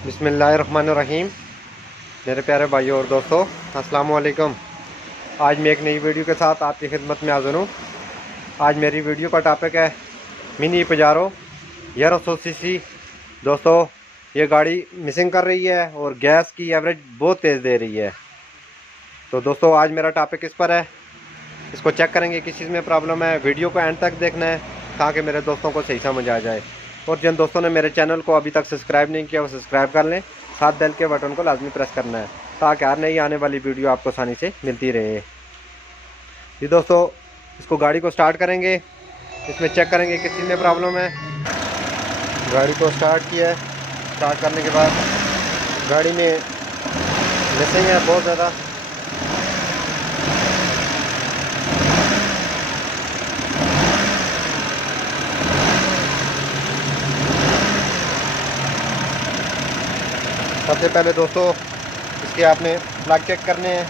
बिस्मिल्लाहिर्रहमानिर्रहीम। मेरे प्यारे भाइयों और दोस्तों, अस्सलाम वालेकुम। आज मैं एक नई वीडियो के साथ आपकी खिदमत में हाज़िर हूँ। आज मेरी वीडियो का टॉपिक है मिनी पजारो 1100 सीसी। दोस्तों, ये गाड़ी मिसिंग कर रही है और गैस की एवरेज बहुत तेज़ दे रही है। तो दोस्तों, आज मेरा टॉपिक इस पर है। इसको चेक करेंगे किस चीज़ में प्रॉब्लम है। वीडियो को एंड तक देखना है ताकि मेरे दोस्तों को सही समझ आ जाए। और जिन दोस्तों ने मेरे चैनल को अभी तक सब्सक्राइब नहीं किया वो सब्सक्राइब कर लें। साथ बेल के बटन को लाजमी प्रेस करना है ताकि हर नई आने वाली वीडियो आपको आसानी से मिलती रहे। जी दोस्तों, इसको गाड़ी को स्टार्ट करेंगे। इसमें चेक करेंगे किस चीज़ में प्रॉब्लम है। गाड़ी को स्टार्ट किया है। स्टार्ट करने के बाद गाड़ी में मिसिंग है बहुत ज़्यादा। सबसे पहले दोस्तों, इसके आपने प्लग चेक करने हैं।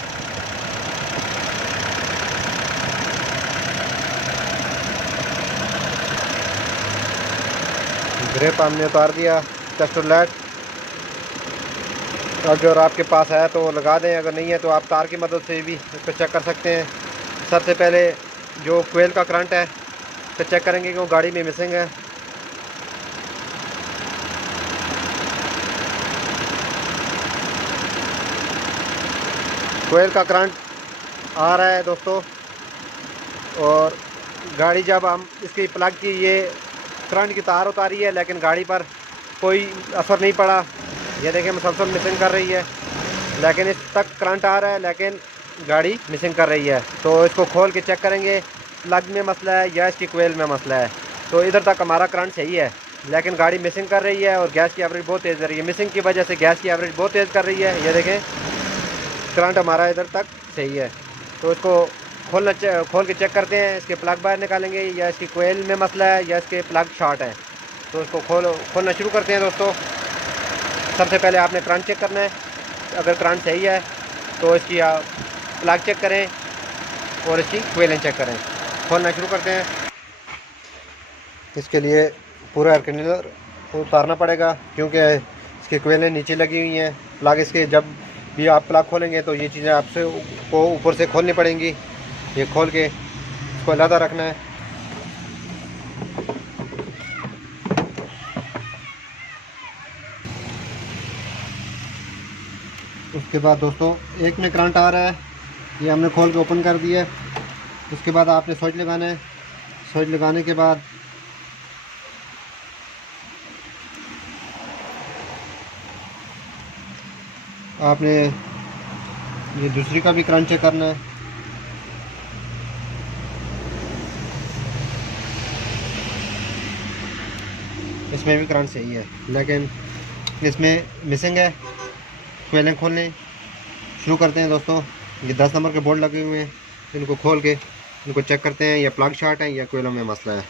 ग्रिप हमने उतार दिया। टेस्टर लाइट अगर आपके पास है तो लगा दें, अगर नहीं है तो आप तार की मदद से भी इसको चेक कर सकते हैं। सबसे पहले जो कोयल का करंट है तो चेक करेंगे कि वो गाड़ी में मिसिंग है। कोयल का करंट आ रहा है दोस्तों, और गाड़ी जब हम इसकी प्लग की ये करंट की तार उतारी है लेकिन गाड़ी पर कोई असर नहीं पड़ा। ये देखिए मुसलसल मिसिंग कर रही है, लेकिन इस तक करंट आ रहा है लेकिन गाड़ी मिसिंग कर रही है। तो इसको खोल के चेक करेंगे प्लग में मसला है या इसकी कोयल में मसला है। तो इधर तक हमारा करंट सही है लेकिन गाड़ी मिसिंग कर रही है और गैस की एवरेज बहुत तेज़ कर रही है। मिसिंग की वजह से गैस की एवरेज बहुत तेज़ कर रही है। ये देखें करंट हमारा इधर तक सही है। तो इसको खोल के चेक करते हैं। इसके प्लग बाहर निकालेंगे या इसकी कोयल में मसला है या इसके प्लग शॉर्ट है। तो इसको खोलना शुरू करते हैं दोस्तों। सबसे पहले आपने करंट चेक करना है। अगर करंट सही है तो इसकी आप प्लग चेक करें और इसकी कोयलें चेक करें। खोलना शुरू करते हैं। इसके लिए पूरा एयर कंडीशनर उतारना पड़ेगा क्योंकि इसकी कोयलें नीचे लगी हुई हैं। प्लग इसके जब भी आप प्लग खोलेंगे तो ये चीज़ें आपसे को ऊपर से खोलनी पड़ेंगी। ये खोल के इसको अलग रखना है। उसके बाद दोस्तों, एक में करंट आ रहा है, ये हमने खोल के ओपन कर दिया है। उसके बाद आपने स्विच लगाना है। स्विच लगाने के बाद आपने ये दूसरी का भी करंट चेक करना है। इसमें भी करंट सही है लेकिन इसमें मिसिंग है। कोयलें खोलने शुरू करते हैं दोस्तों। ये 10 नंबर के बोर्ड लगे हुए हैं, इनको खोल के इनको चेक करते हैं या प्लग शॉर्ट है या कोयलों में मसला है।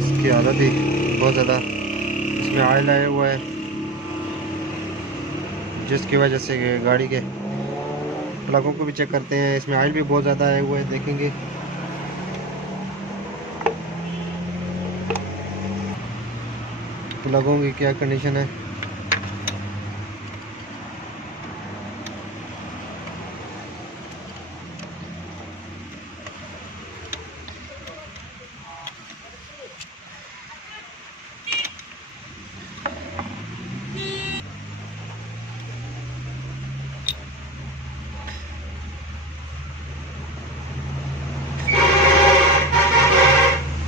इसकी हालत ही बहुत ज़्यादा, इसमें ऑयल आया हुआ है जिसकी वजह से गाड़ी के प्लगों को भी चेक करते हैं। इसमें ऑयल भी बहुत ज़्यादा आया हुआ है, देखेंगे। प्लगों की क्या कंडीशन है।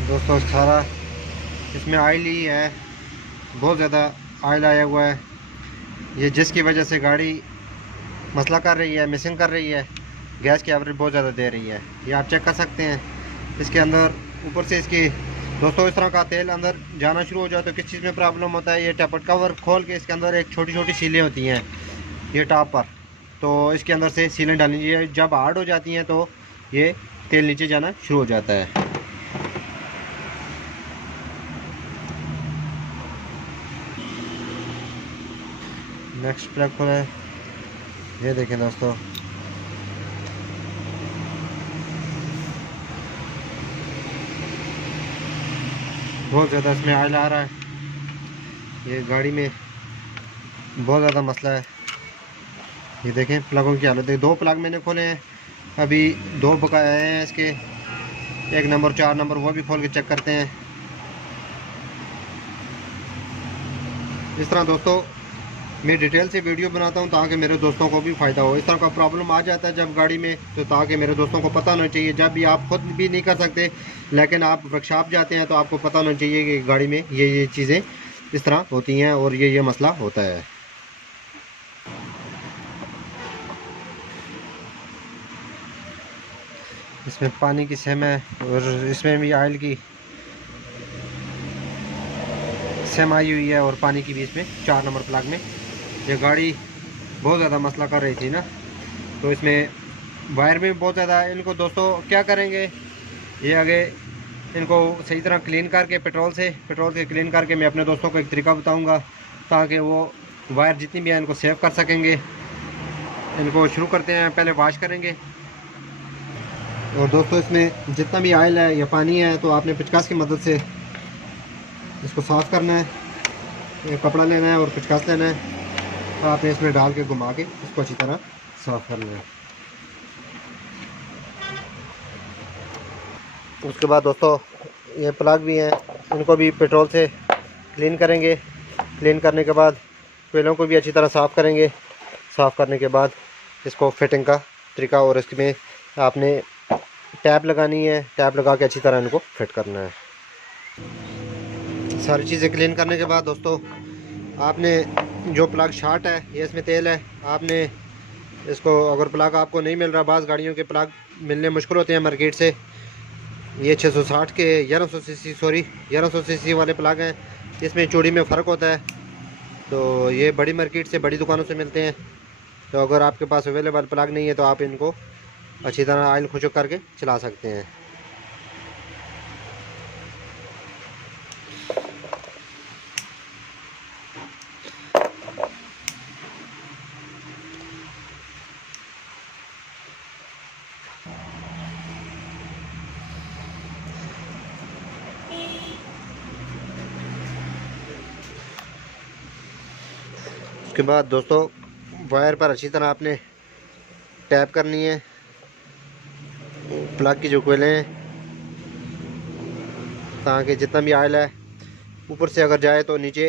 दोस्तों, सारा इसमें ऑयल ही है, बहुत ज़्यादा ऑयल आया हुआ है। ये जिसकी वजह से गाड़ी मसला कर रही है, मिसिंग कर रही है। गैस की एवरेज बहुत ज़्यादा दे रही है, ये आप चेक कर सकते हैं। इसके अंदर ऊपर से इसकी दोस्तों इस तरह का तेल अंदर जाना शुरू हो जाए तो किस चीज़ में प्रॉब्लम होता है। ये टैपट कवर खोल के इसके अंदर एक छोटी छोटी सीलें होती हैं ये टॉप पर, तो इसके अंदर से सीलें डालनी चाहिए। जब हार्ड हो जाती हैं तो ये तेल नीचे जाना शुरू हो जाता है। नेक्स्ट प्लग खुला है, ये देखें दोस्तों। बहुत ज़्यादा इसमें ऑयल आ रहा है, ये गाड़ी में बहुत ज़्यादा मसला है। ये देखें प्लगों की हालत है, 2 प्लग मैंने खोले हैं, अभी 2 बकाया हैं इसके, 1 नंबर 4 नंबर, वो भी खोल के चेक करते हैं। इस तरह दोस्तों मैं डिटेल से वीडियो बनाता हूं ताकि मेरे दोस्तों को भी फ़ायदा हो। इस तरह का प्रॉब्लम आ जाता है जब गाड़ी में, तो ताकि मेरे दोस्तों को पता होना चाहिए, जब भी आप खुद भी नहीं कर सकते लेकिन आप वर्कशॉप जाते हैं तो आपको पता होना चाहिए कि गाड़ी में ये चीज़ें इस तरह होती हैं और ये मसला होता है। इसमें पानी की सेम है और इसमें भी ऑयल की सेम आई हुई है और पानी की भी इसमें 4 नंबर प्लग में। ये गाड़ी बहुत ज़्यादा मसला कर रही थी ना, तो इसमें वायर में बहुत ज़्यादा, इनको दोस्तों क्या करेंगे, ये आगे इनको सही तरह क्लीन करके पेट्रोल से क्लीन करके मैं अपने दोस्तों को एक तरीका बताऊंगा ताकि वो वायर जितनी भी है इनको सेव कर सकेंगे। इनको शुरू करते हैं, पहले वॉश करेंगे। और दोस्तों इसमें जितना भी ऑयल है या पानी है तो आपने पिचकास की मदद से इसको साफ़ करना है। एक कपड़ा लेना है और पिचकास लेना है, तो आपने इसमें डाल के घुमा के इसको अच्छी तरह साफ़ करना है। उसके बाद दोस्तों ये प्लग भी हैं, इनको भी पेट्रोल से क्लीन करेंगे। क्लीन करने के बाद कोयलों को भी अच्छी तरह साफ़ करेंगे। साफ़ करने के बाद इसको फिटिंग का तरीका, और इसमें आपने टैप लगानी है, टैप लगा के अच्छी तरह इनको फिट करना है। सारी चीज़ें क्लीन करने के बाद दोस्तों आपने जो प्लग शॉर्ट है, ये इसमें तेल है, आपने इसको, अगर प्लग आपको नहीं मिल रहा, बाज़ गाड़ियों के प्लग मिलने मुश्किल होते हैं मार्केट से, ये 660 के 1100 सीसी वाले प्लग हैं। इसमें चौड़ी में फ़र्क होता है, तो ये बड़ी मार्केट से, बड़ी दुकानों से मिलते हैं। तो अगर आपके पास अवेलेबल प्लग नहीं है तो आप इनको अच्छी तरह ऑयल खुशक करके चला सकते हैं। उसके बाद दोस्तों वायर पर अच्छी तरह आपने टैप करनी है प्लग की जो कोयले हैं, ताकि जितना भी ऑयल है ऊपर से अगर जाए तो नीचे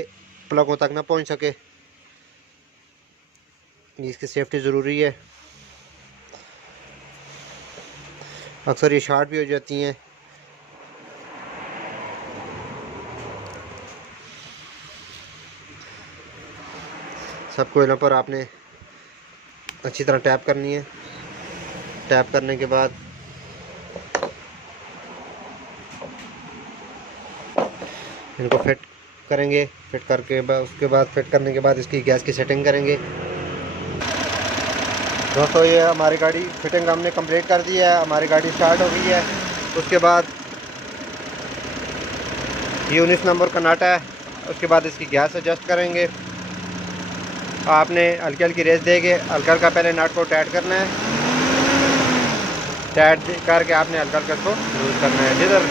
प्लगों तक ना पहुंच सके। इसकी सेफ्टी ज़रूरी है, अक्सर ये शॉर्ट भी हो जाती हैं। सब कोयलों पर आपने अच्छी तरह टैप करनी है। टैप करने के बाद इनको फिट करेंगे। फिट करके उसके बाद फिट करने के बाद इसकी गैस की सेटिंग करेंगे। दोस्तों ये हमारी गाड़ी फिटिंग हमने कंप्लीट कर दी है, हमारी गाड़ी स्टार्ट हो गई है। उसके बाद ये 19 नंबर का नट है, उसके बाद इसकी गैस एडजस्ट करेंगे। आपने हल्की हल्की रेस देके हल्का हल्का पहले नट को टाइट करना है, टाइट करके आपने हल्का हल्का इसको लूज करना है। जिधर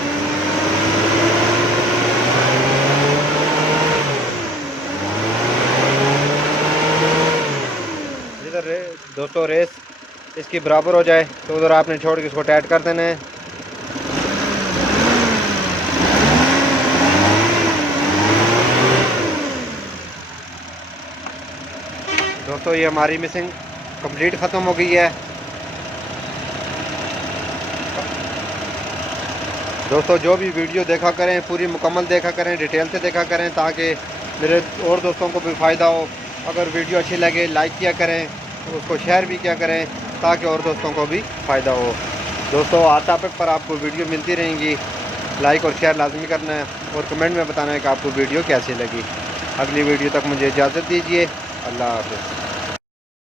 दोस्तों रेस इसकी बराबर हो जाए तो उधर आपने छोड़ के इसको टाइट कर देना है। दोस्तों ये हमारी मिसिंग कंप्लीट ख़त्म हो गई है। दोस्तों जो भी वीडियो देखा करें पूरी मुकम्मल देखा करें, डिटेल से देखा करें, ताकि मेरे और दोस्तों को भी फ़ायदा हो। अगर वीडियो अच्छी लगे लाइक किया करें, तो उसको शेयर भी किया करें ताकि और दोस्तों को भी फ़ायदा हो। दोस्तों हर टॉपिक पर आपको वीडियो मिलती रहेंगी, लाइक और शेयर लाजमी करना है और कमेंट में बताना है कि आपको वीडियो कैसी लगी। अगली वीडियो तक मुझे इजाज़त दीजिए। अल्लाह हाफ़िज़।